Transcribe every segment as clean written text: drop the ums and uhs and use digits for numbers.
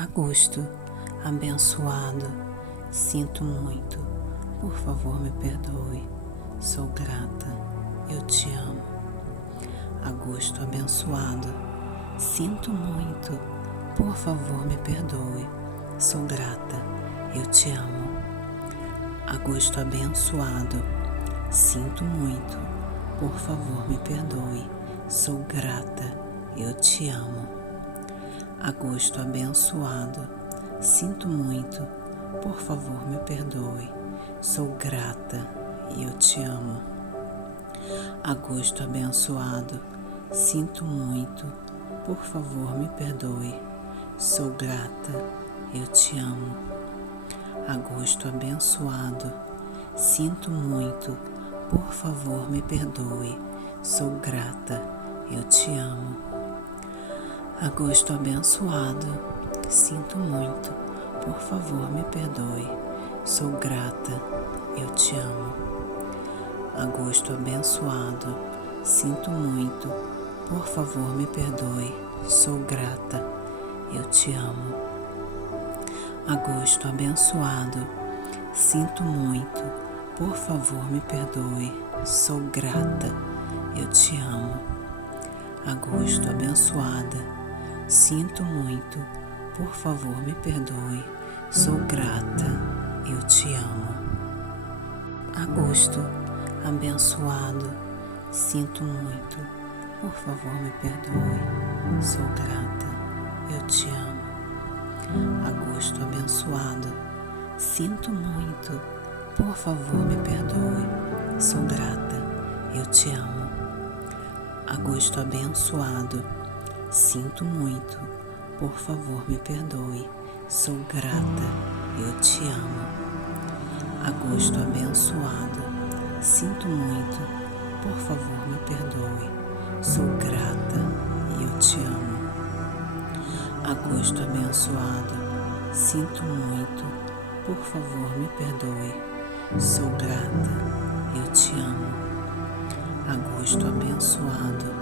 Agosto, abençoado, sinto muito, por favor me perdoe, sou grata, eu te amo. Agosto abençoado, sinto muito, por favor me perdoe, sou grata, eu te amo. Agosto abençoado, sinto muito, por favor me perdoe, sou grata, eu te amo. Agosto abençoado, sinto muito, por favor me perdoe, sou grata e eu te amo. Agosto abençoado, sinto muito, por favor me perdoe, sou grata, eu te amo. Agosto abençoado, sinto muito, por favor me perdoe, sou grata, eu te amo. Agosto abençoado, sinto muito, por favor me perdoe, sou grata, eu te amo. Agosto abençoado, sinto muito, por favor me perdoe, sou grata, eu te amo. Agosto abençoado, sinto muito, por favor me perdoe, sou grata, eu te amo. Agosto abençoada, sinto muito, por favor me perdoe, sou grata, eu te amo. Agosto abençoado, sinto muito, por favor me perdoe, sou grata, eu te amo. Agosto abençoado, sinto muito, por favor me perdoe, sou grata, eu te amo. Agosto abençoado, sinto muito, por favor me perdoe, sou grata, eu te amo. Agosto abençoado, sinto muito, por favor me perdoe, sou grata e eu te amo. Agosto abençoado, sinto muito, por favor me perdoe, sou grata, eu te amo. Agosto abençoado,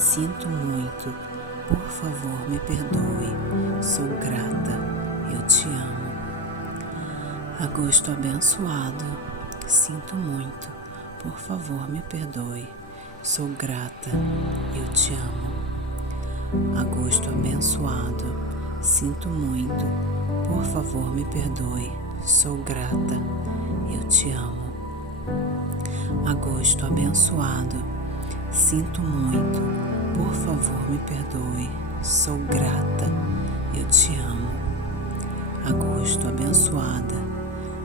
sinto muito, por favor me perdoe, sou grata, eu te amo. Agosto abençoado, sinto muito, por favor me perdoe, sou grata, eu te amo. Agosto abençoado, sinto muito, por favor me perdoe, sou grata, eu te amo. Agosto abençoado, sinto muito, por favor me perdoe, sou grata, eu te amo. Agosto abençoada,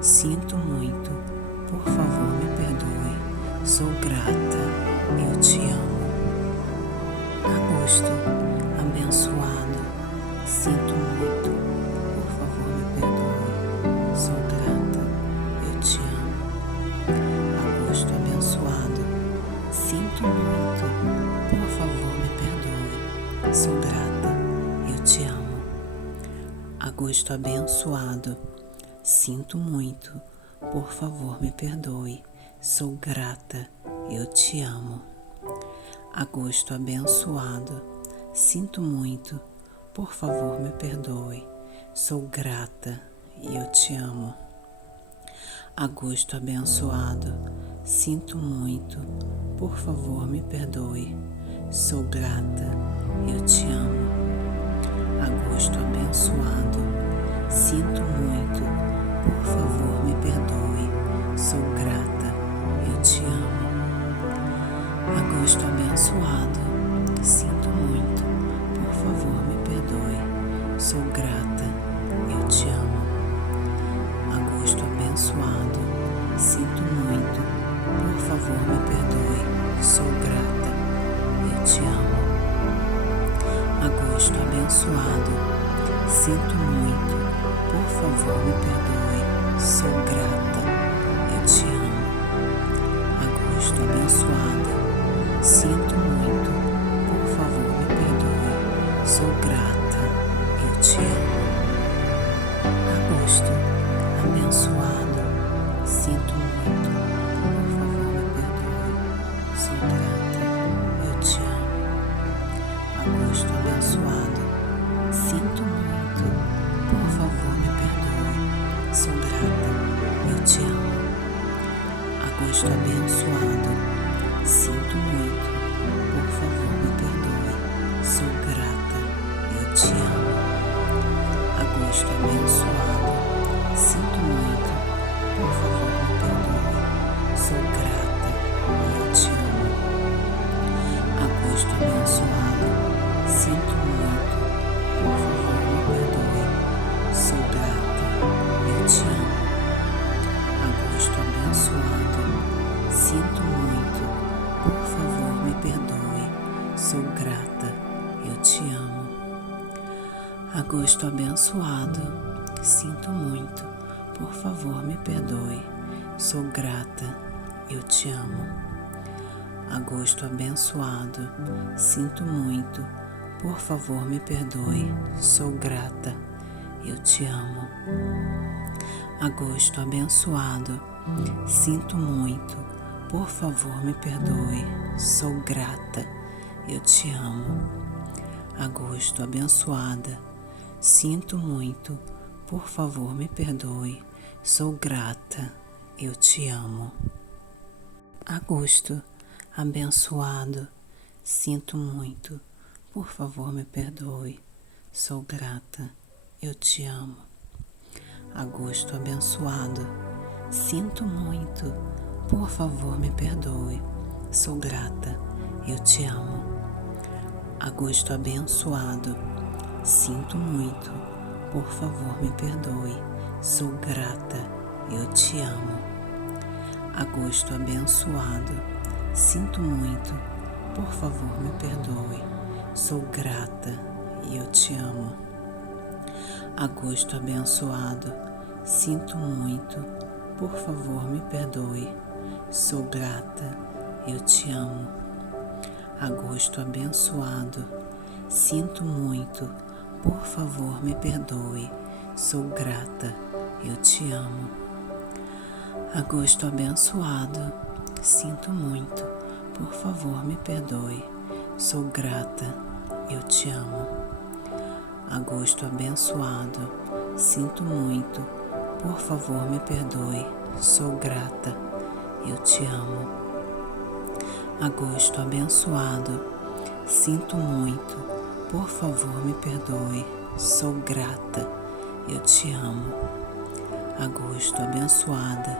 sinto muito, por favor me perdoe, sou grata, eu te amo. Agosto abençoado, sinto muito, por favor me perdoe, sou grata, eu te amo. Agosto abençoado, sinto muito, por favor me perdoe, sou grata, eu te amo. Agosto abençoado, sinto muito, por favor me perdoe, sou grata, eu te amo. Agosto abençoado, sinto muito, por favor me perdoe, sou grata e eu te amo. Agosto abençoado, sinto muito, por favor me perdoe, sou grata, eu te amo. Agosto abençoado, sinto muito, por favor me perdoe, sou grata, eu te amo. Agosto abençoado, sinto muito, por favor me perdoe, sou grata, eu te amo. Agosto abençoado, sinto muito, por favor me perdoe, sou grata, eu te amo. Agosto abençoado, sinto muito, por favor me perdoe, sou grata, eu te amo. Agosto abençoada, sinto muito, por favor me perdoe, sou grata, eu te amo. Agosto abençoado, sinto muito, por favor me perdoe, sou grata, eu te amo. Agosto abençoado, sinto muito, Agosto abençoado, sinto muito, por favor me perdoe, sou grata, eu te amo. Agosto abençoado, sinto muito, por favor me perdoe, sou grata, eu te amo. Agosto abençoado, sinto muito, por favor me perdoe, sou grata, eu te amo. Agosto abençoado, sinto muito, por favor me perdoe, sou grata, eu te amo. Agosto abençoado, sinto muito, por favor me perdoe, sou grata, eu te amo. Agosto abençoado, sinto muito, por favor me perdoe, sou grata, eu te amo. Agosto abençoado, sinto muito, por favor me perdoe, sou grata, eu te amo. Agosto abençoada, sinto muito, por favor me perdoe, sou grata, eu te amo. Agosto abençoado, sinto muito, por favor me perdoe, sou grata, eu te amo. Agosto abençoado, sinto muito, por favor me perdoe, sou grata, eu te amo. Agosto abençoado, sinto muito, por favor me perdoe, sou grata, eu te amo. Agosto abençoado, sinto muito, por favor me perdoe, sou grata e eu te amo. Agosto abençoado, sinto muito, por favor me perdoe, sou grata, eu te amo. Agosto abençoado, sinto muito, por favor me perdoe, sou grata, eu te amo. Agosto abençoado, sinto muito, por favor me perdoe, sou grata, eu te amo. Agosto abençoado, sinto muito, por favor me perdoe, sou grata, eu te amo. Agosto abençoado,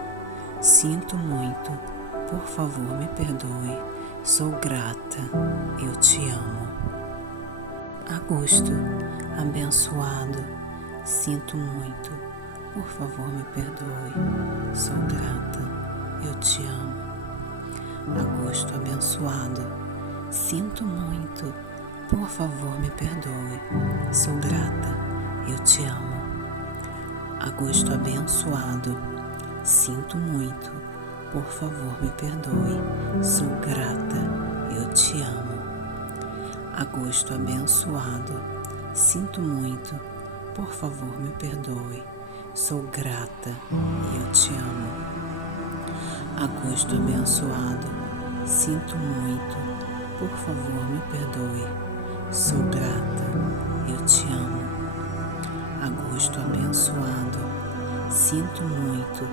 sinto muito, por favor me perdoe, sou grata, eu te amo. Agosto abençoada, sinto muito, por favor me perdoe, sou grata, eu te amo. Agosto abençoado, sinto muito, por favor me perdoe, sou grata, eu te amo. Agosto abençoado, sinto muito, por favor me perdoe, sou grata, eu te amo. Agosto abençoado, sinto muito, por favor me perdoe, sou grata, eu te amo. Agosto abençoado, sinto muito, por favor me perdoe, sou grata e eu te amo. Agosto abençoado, sinto muito, por favor me perdoe, sou grata, eu te amo. Agosto abençoado, sinto muito,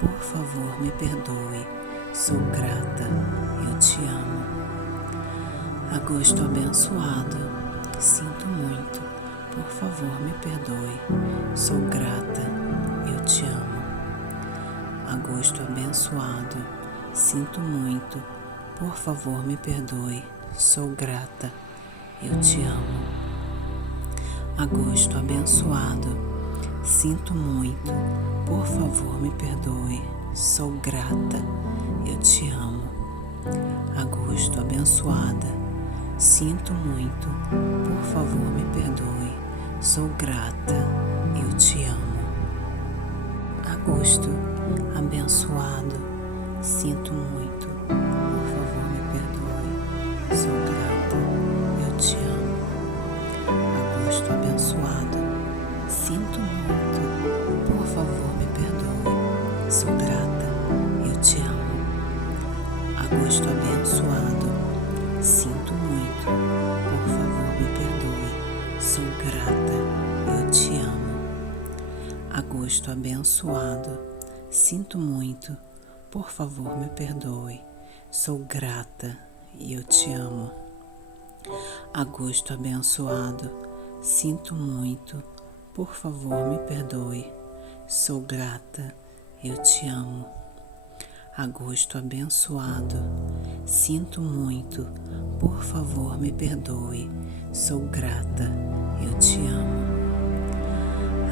por favor me perdoe, sou grata, eu te amo. Agosto abençoado, sinto muito, por favor me perdoe, sou grata, eu te amo. Agosto abençoado, sinto muito, por favor me perdoe, sou grata, eu te amo. Agosto abençoado, sinto muito, por favor me perdoe, sou grata, eu te amo. Agosto abençoada, sinto muito, por favor me perdoe, sou grata, eu te amo. Agosto abençoado, sinto muito, por favor me perdoe, sou grata, eu te amo. Agosto abençoado, sinto muito, por favor me perdoe, sou grata, eu te amo. Agosto abençoado, sinto muito, por favor me perdoe, sou grata, eu te amo. Agosto abençoado, sinto muito, por favor me perdoe, sou grata e eu te amo. Agosto abençoado, sinto muito, por favor me perdoe, sou grata, eu te amo. Agosto abençoado, sinto muito, por favor me perdoe, sou grata, eu te amo.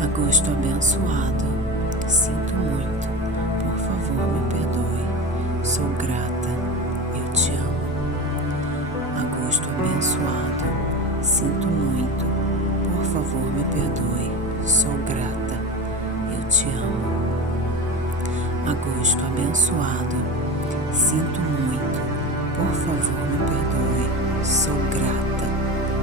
Agosto abençoado, sinto muito, por favor me perdoe, sou grata, eu te amo. Agosto abençoado, sinto muito, por favor me perdoe, sou grata, eu te amo. Agosto abençoado, sinto muito, por favor me perdoe, sou grata, eu te amo.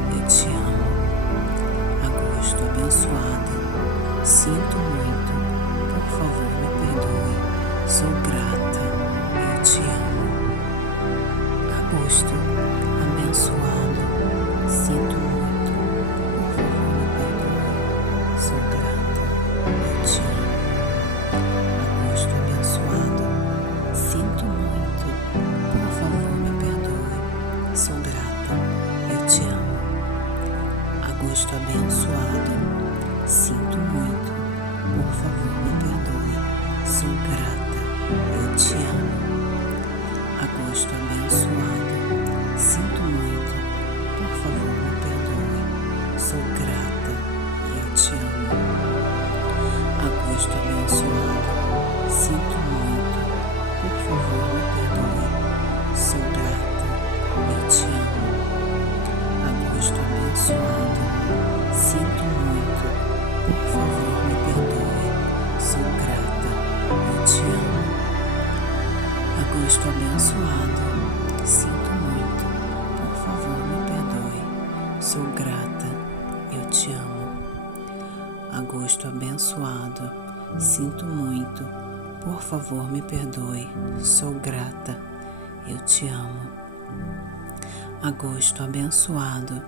Agosto abençoado, sinto muito, por favor me perdoe, sou grata, eu te amo. Agosto abençoado, sinto muito, por favor me perdoe, sou grata, eu te amo. Agosto abençoado, sinto muito, por favor me perdoe, sou grata, eu te amo. Agosto abençoado, sinto muito, por favor me perdoe, sou grata, eu te amo. Agosto abençoado, sinto muito, por favor me perdoe, sou grata, eu te amo. Agosto abençoado, sinto muito, por favor me perdoe, sou grata, eu te amo. Agosto abençoado, sinto muito, por favor me perdoe, sou grata, eu te amo. Agosto abençoado, sinto muito, por favor me perdoe, sou grata, eu te amo. Agosto abençoado,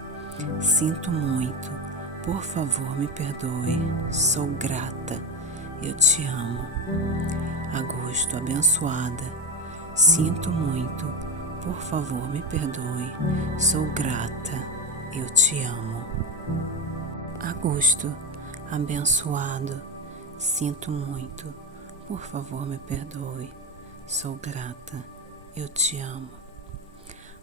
sinto muito, por favor me perdoe, sou grata, eu te amo. Agosto abençoado, sinto muito, por favor me perdoe, sou grata, eu te amo. Agosto abençoada, sinto muito, por favor me perdoe, sou grata, eu te amo.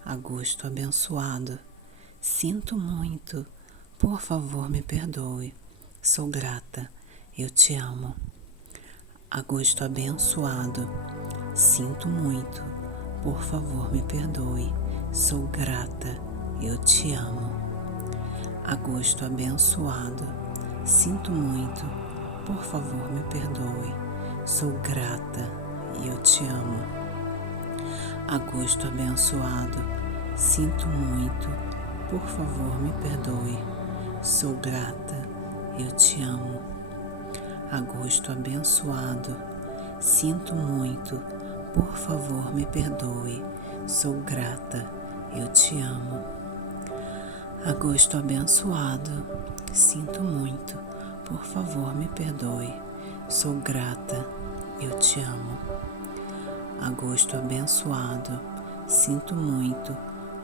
Agosto abençoado, sinto muito, por favor me perdoe, sou grata, eu te amo. Agosto abençoado, sinto muito, por favor me perdoe, sou grata, eu te amo. Agosto abençoado, sinto muito, por favor me perdoe, sou grata, eu te amo. Agosto abençoado, sinto muito, por favor me perdoe, sou grata e eu te amo. Agosto abençoado, sinto muito, por favor me perdoe, sou grata, eu te amo. Agosto abençoado, sinto muito, por favor me perdoe, sou grata, eu te amo. Agosto abençoado, sinto muito,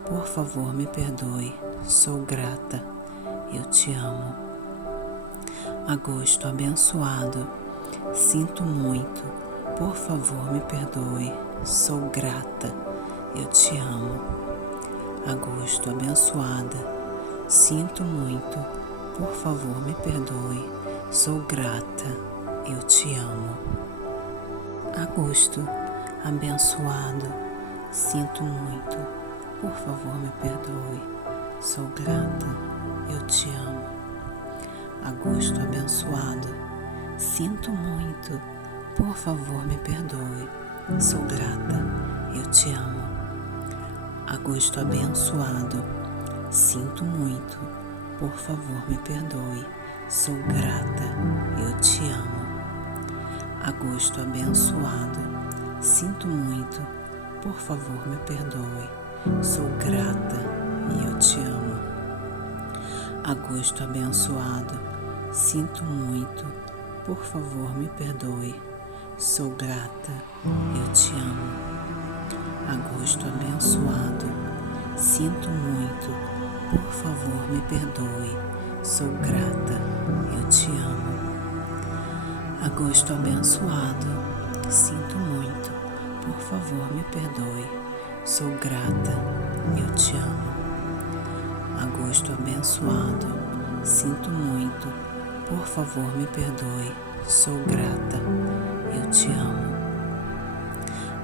por favor me perdoe, sou grata, eu te amo. Agosto abençoado, sinto muito, por favor me perdoe, sou grata, eu te amo. Agosto abençoado, sinto muito, por favor me perdoe, sou grata, eu te amo. Agosto abençoada, sinto muito, por favor me perdoe, sou grata, eu te amo. Agosto abençoado, sinto muito, por favor me perdoe, sou grata, eu te amo. Agosto abençoado, sinto muito, por favor me perdoe, sou grata, eu te amo. Agosto abençoado, sinto muito, por favor me perdoe, sou grata, eu te amo. Agosto abençoado, sinto muito, por favor me perdoe, sou grata e eu te amo. Agosto abençoado, sinto muito, por favor me perdoe, sou grata, eu te amo. Agosto abençoado, sinto muito, por favor me perdoe, sou grata, eu te amo. Agosto abençoado, sinto muito, por favor me perdoe, sou grata, eu te amo. Agosto abençoado, sinto muito, por favor me perdoe, sou grata, eu te amo.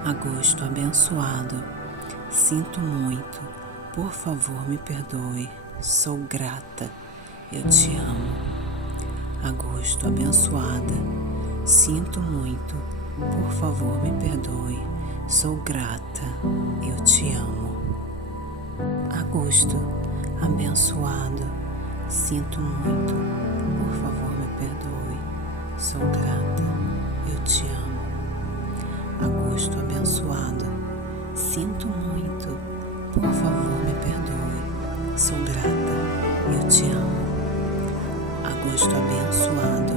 Agosto abençoado, sinto muito, por favor me perdoe, sou grata, eu te amo. Agosto abençoada, sinto muito, por favor me perdoe, sou grata, eu te amo. Agosto abençoado, sinto muito, por favor me perdoe, sou grata, eu te amo. Agosto abençoado, sinto muito, por favor me perdoe, sou grata, eu te amo. Agosto abençoado,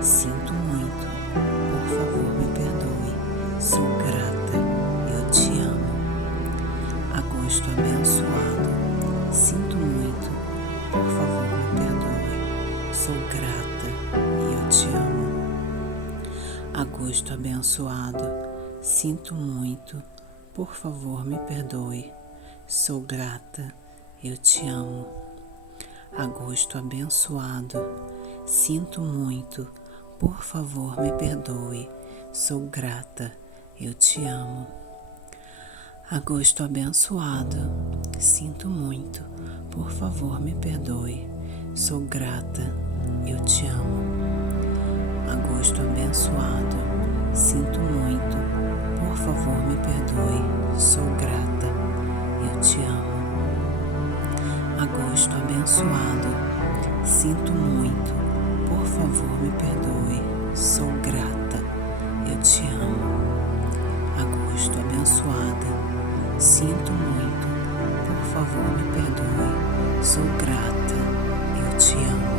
sinto muito, por favor me perdoe, sou grata, eu te amo. Agosto abençoado, sinto muito, por favor me perdoe, sou grata e eu te amo. Agosto abençoado, sinto muito, por favor me perdoe, sou grata, eu te amo. Agosto abençoado, sinto muito, por favor me perdoe, sou grata, eu te amo. Agosto abençoado, sinto muito, por favor me perdoe, sou grata, eu te amo. Agosto abençoado, sinto muito, por favor me perdoe, sou grata, eu te amo. Agosto abençoado, sinto muito, por favor me perdoe, sou grata, eu te amo. Agosto abençoada, sinto muito, por favor me perdoe, sou grata, eu te amo.